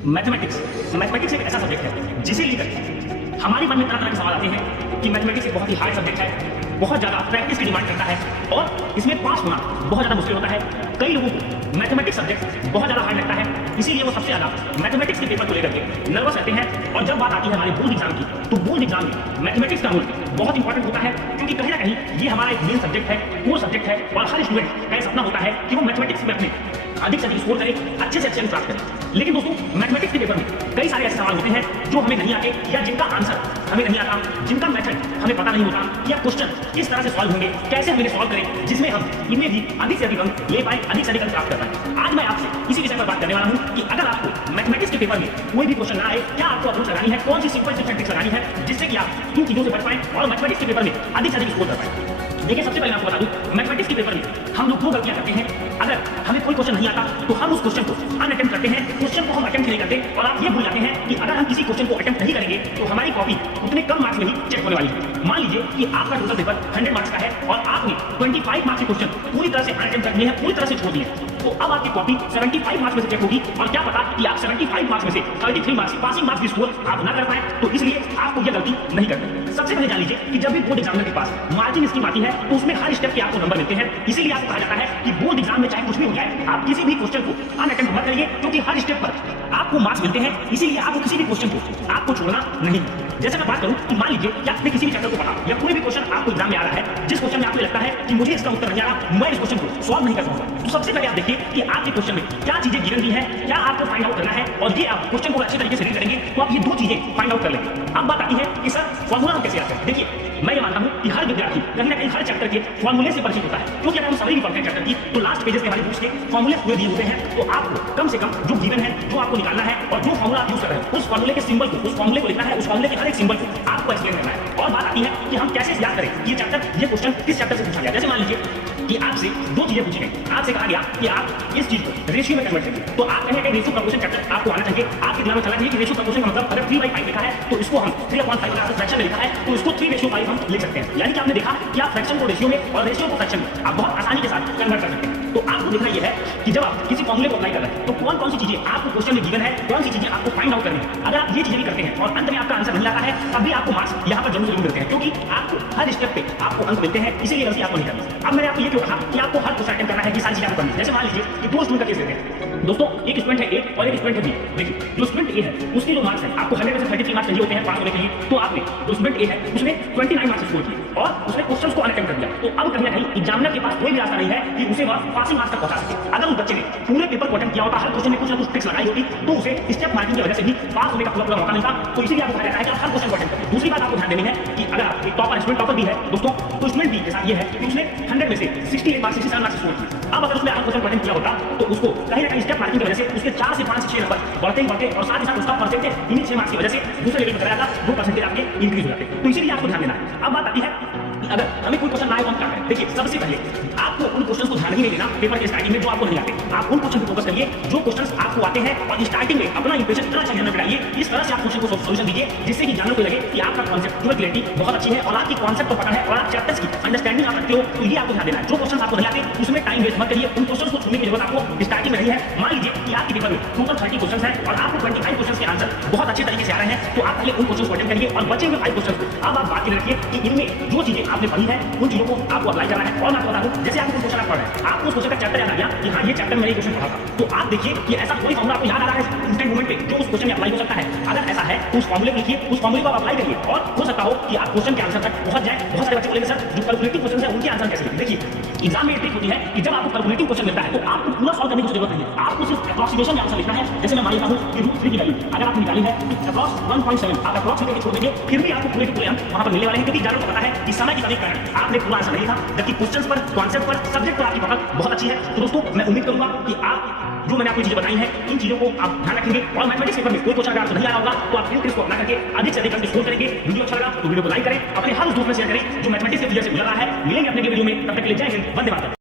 Mathematics एक ऐसा subject है जिसे लेकर हमारे मन में तरह तरह के सवाल आते हैं कि मैथमेटिक्स एक बहुत ही हार्ड सब्जेक्ट है, बहुत ज़्यादा प्रैक्टिस की डिमांड करता है और इसमें पास होना बहुत ज़्यादा मुश्किल होता है। कई लोगों को मैथमेटिक्स सब्जेक्ट बहुत ज़्यादा हार्ड लगता है, इसीलिए वो सबसे ज़्यादा मैथमेटिक्स के पेपर को लेकर के नर्वस रहते हैं। और जब बात आती है हमारे बोर्ड एग्जाम की, तो बोर्ड एग्जाम में मैथमेटिक्स का रोल बहुत इंपॉर्टेंट होता है, क्योंकि कहीं ना कहीं ये हमारा एक मेन सब्जेक्ट है, कोर सब्जेक्ट है और हर स्टूडेंट का सपना होता है कि वो मैथमेटिक्स में अपने अधिक से अधिक स्कोर करे, अच्छे से अच्छे अंक प्राप्त करें। लेकिन दोस्तों, मैथमेटिक्स के पेपर में कई सारे ऐसे सवाल होते हैं जो हमें नहीं आते, या जिनका आंसर हमें नहीं आता, जिनका मेथड हमें पता नहीं होता, या क्वेश्चन किस तरह से सॉल्व होंगे, कैसे हम इन्हें सॉल्व करें जिसमें हम इनमें भी अधिक से अधिक अंक ले पाए, अधिक से अधिक अंक प्राप्त कर पाए। आज मैं आपसे इसी विषय पर बात करने वाला हूं कि अगर आपको मैथमेटिक्स के पेपर में कोई भी क्वेश्चन ना आए, क्या आपको अप्रोच लगानी है, कौन सी सिंपल टेक्निक्स लगानी है जिससे कि आप इन चीजों से बच पाए और मैथमेटिक्स के पेपर में अधिक से अधिक स्कोर कर पाए। देखिए, सबसे पहले आपको बता दूं, मैथमेटिक्स के पेपर में हम लोग दो गलतियां करते हैं। अगर हमें कोई क्वेश्चन नहीं आता तो हम उस क्वेश्चन को अनअटेम्प्ट करते हैं, क्वेश्चन को हम अटेम्प्ट नहीं करते, और आप ये भूल जाते हैं कि अगर हम किसी क्वेश्चन को अटेम्प्ट नहीं करेंगे तो हमारी कॉपी उतने कम मार्क्स में ही चेक होने वाली है। मान लीजिए कि आपका टोटल पेपर 100 मार्क्स का है और आपने 25 मार्क्स के क्वेश्चन पूरी तरह से अनअटेम्प्ट कर लिए हैं, पूरी तरह से छोड़ दिए, तो अब आपकी कॉपी 75 मार्क्स में से चेक होगी। और क्या पता कि आप 75 मार्क्स में से 33 मार्क्स पासिंग मार्क्स की स्कोर आप ना कर पाए, तो इसलिए आपको यह गलती नहीं करनी। सबसे पहले जान लीजिए कि जब भी बोर्ड एग्जामिनर के पास मार्किंग स्कीम आती है तो उसमें हर स्टेप के आपको नंबर मिलते हैं। इसीलिए आपको कहा जाता है कि बोर्ड एग्जाम में चाहे कुछ भी हो जाए, आप किसी भी क्वेश्चन को अनअटेम्प्ट मत करिए, क्योंकि हर स्टेप पर आपको मार्क्स मिलते हैं। इसीलिए आपको किसी भी क्वेश्चन को आपको छोड़ना नहीं। जैसे मैं बात करूं कि मान लीजिए कि आपने किसी भी चैप्टर को पढ़ा या कोई भी क्वेश्चन आपको एग्जाम में आ रहा है, जिस क्वेश्चन में आपको लगता है कि मुझे इसका उत्तर नहीं आ रहा, मैं इस क्वेश्चन को सॉल्व नहीं कर पाऊंगा, तो सबसे पहले आप देखिए कि आपके क्वेश्चन में क्या चीजें गिवन हुई है, क्या आपको फाइंड आउट करना है, और ये आप क्वेश्चन को अच्छे तरीके से रीड करेंगे तो आप ये दो चीजें फाइंड आउट कर लेंगे। अब बात आती है कि सर फॉर्मूला हम कैसे आते हैं। देखिए, मैं ये मानता हूं कि हर विद्यार्थी कहीं ना कहीं हर चैप्टर के फॉर्मूले से परिचित होता है, क्योंकि अगर हम सभी भी पढ़ते हैं चैप्टर की तो लास्ट पेजेस के हमारे बुक्स के फॉर्मूले पूरे दिए होते हैं, तो आपको कम से कम जो गिवन है, जो आपको निकालना है और जो फॉर्मूला आप यूज कर रहे हैं, उस फॉर्मूले के सिंबल को, उस फॉर्मूले को लिखना है, उस फॉर्मूले के हर एक सिंबल को आपको एक्सप्लेन करना है। और बात आती है कि हम कैसे याद करें ये चैप्टर, ये क्वेश्चन किस चैप्टर से पूछा गया। जैसे मान लीजिए कि आपसे दो चीजें पूछी गई, आपसे कहा गया कि आप इस चीज को रेशियो में कन्वर्ट करिए, तो आप कहेंगे रेशियो प्रपोर्शन चैप्टर आपको आना चाहिए। आपके दिमाग में चला चाहिए कि रेशियो प्रपोर्शन का मतलब अगर 3/5 लिखा है तो इसको हम 3/5, अगर फ्रैक्शन में लिखा है तो इसको 3:5 हम लिख सकते हैं। यानी कि आपने देखा कि आप फ्रैक्शन को रेशियो में और रेशियो को फ्रैक्शन में आप बहुत आसानी के साथ कन्वर्ट कर सकते हैं। तो आपको देखना यह है कि जब आप किसी फॉर्मूले को अप्लाई कर रहे हैं तो कौन कौन सी चीजें आपको क्वेश्चन में गिवन है, कौन सी चीजें आपको फाइंड आउट करनी है। अगर आप ये चीजें भी करते हैं और अंत में आपका आंसर नहीं आता है, तब भी आपको मार्क्स यहाँ पर जरूर मिलते हैं, क्योंकि आपको हर स्टेप पे आपको अंक मिलते हैं, इसीलिए गलती आपको नहीं करनी। अब मैंने आपको ये क्यों कहा कि आपको हर क्वेश्चन अटेम्प्ट करना है, कि सारी चीजें आपको करनी है। जैसे मान लीजिए कि दो स्टूडेंट का केस लेते हैं दोस्तों, एक स्टूडेंट है ए और एक स्टूडेंट है बी। देखिए, जो स्टूडेंट ए है उसके जो मार्क्स है, आपको 100 में से 33 मार्क्स चाहिए होते हैं पास होने के लिए, तो आपने जो स्टूडेंट ए है उसने 29 मार्क्स स्कोर किए और उसने क्वेश्चंस को अनअटेम्प्ट कर दिया। तो अब कहीं ना कहीं एग्जामिनर के पास कोई भी रास्ता नहीं है कि उसे वह पासिंग मार्क्स तक पहुंचा सके। अगर उस बच्चे ने पूरे पेपर को अटेम्प्ट किया होता, हर क्वेश्चन में कुछ ना कुछ ट्रिक्स लगाई होती, तो उसे स्टेप मार्किंग की वजह से भी पास होने का पूरा मौका मिलता। तो इसीलिए आपको कहा जाता है कि आप हर क्वेश्चन को अटेम्प्ट करें। दूसरी बात आपको ध्यान देनी है कि अगर आप एक टॉपर स्टूडेंट टॉपर भी है दोस्तों, तो स्टूडेंट बी के साथ ये है कि उसने 100 में से 68 मार्क्स 67 मार्क्स स्कोर किए। अब अगर उसने हर क्वेश्चन को अटेम्प्ट किया होता तो उसको कहीं ना कहीं स्टेप मार्किंग की वजह से उसके 4 से 5 से 6 नंबर बढ़ते ही बढ़ते, और साथ ही साथ उसका परसेंटेज इन्हीं 6 मार्क्स की वजह से दूसरे लेवल पर चला जाता, वो परसेंटेज आपके इंक्रीज हो जाते। तो इसीलिए आपको ध्यान देना है। अब बात आती है कि अगर हमें कोई क्वेश्चन ना आए तो हम क्या करें। देखिए, सबसे पहले आपको उन क्वेश्चंस को ध्यान ही नहीं देना पेपर के स्टार्टिंग में जो आपको नहीं आते। आप उन क्वेश्चन पर फोकस करिए जो क्वेश्चंस आपको आते हैं, और स्टार्टिंग में अपना इंप्रेशन इतना अच्छा ध्यान डालिए, इस तरह से आप क्वेश्चन को सॉल्यूशन दीजिए जिससे कि जानने को लगे कि आपका कॉन्सेप्चुअल क्लैरिटी बहुत अच्छी है और आपकी कॉन्सेप्ट को पता है और आप चैप्टर्स की अंडरस्टैंडिंग आप रखते हो। तो ये आपको ध्यान देना है। जो क्वेश्चन आपको नहीं आते उसमें टाइम वेस्ट मत करिए, उन क्वेश्चंस को छोड़ने की जरूरत आपको स्टार्टिंग में नहीं है। मान लीजिए कि आपके पेपर में टोटल 30 क्वेश्चन है और आपको 25 क्वेश्चन के आंसर बहुत अच्छे तरीके से आ रहे हैं, तो आप पहले उन क्वेश्चन को अटेम्प्ट करिए और बचे हुए 5 क्वेश्चन को अब आप बात कर रखिए कि इनमें जो चीजें आपने पढ़ी है उन चीजों को आपको अप्लाई करना है। और मैं आपको बता दूं, जैसे आपको क्वेश्चन आप पढ़ रहे हैं, आपको उस क्वेश्चन का चैप्टर याद आ गया कि हाँ ये चैप्टर मैंने क्वेश्चन पढ़ा था, तो आप देखिए कि ऐसा कोई फॉर्मूला आपको याद आ रहा है इंस्टेंट मोमेंट पे जो उस क्वेश्चन में अप्लाई हो सकता है। अगर ऐसा है तो उस फॉर्मूले को लिखिए, उस फॉर्मूले को आप अप्लाई करिए, और हो सकता हो कि आप क्वेश्चन के आंसर तक पहुंच जाए। बहुत सारे बच्चे बोलेंगे सर जो कैलकुलेटिव क्वेश्चन है उनके आंसर कैसे लिखें। देखिए, एग्जाम में एक ट्रिक होती है कि जब आपको कैलकुलेटिव क्वेश्चन मिलता है तो आपको पूरा सॉल्व करने की जरूरत नहीं है, आपको सिर्फ एप्रोक्सीमेशन में आंसर लिखना है। जैसे मैं मान लेता हूं कि √3 की वैल्यू अगर आपने निकाली है अप्रॉक्स 1.7, आप अप्रॉक्स लेके छोड़ देंगे, फिर भी आपको पूरे के पूरे अंक वहां पर मिलने वाले हैं, क्योंकि जानने को पता है कि समय की कमी के कारण आपने पूरा आंसर नहीं लिखा, जबकि क्वेश्चंस पर, कॉन्सेप्ट पर, सब्जेक्ट पर आपकी पकड़ बहुत अच्छी है। तो दोस्तों, मैं उम्मीद करूंगा कि आप जो मैंने आपको चीजें बताई हैं इन चीजों को आप ध्यान रखेंगे, और मैथमेटिक्स पेपर में कोई क्वेश्चन अगर आपको नहीं आ रहा होगा तो आप इन ट्रिक्स को अप्लाई करके अधिक से अधिक अंक स्कोर करेंगे। वीडियो अच्छा लगा तो वीडियो को लाइक करें, अपने हर उस दोस्त में शेयर करें जो मैथमेटिक्स के फील्ड से गुजर रहा है। मिलेंगे अपने वीडियो में, तब तक के लिए जय हिंद, वंदे मातरम।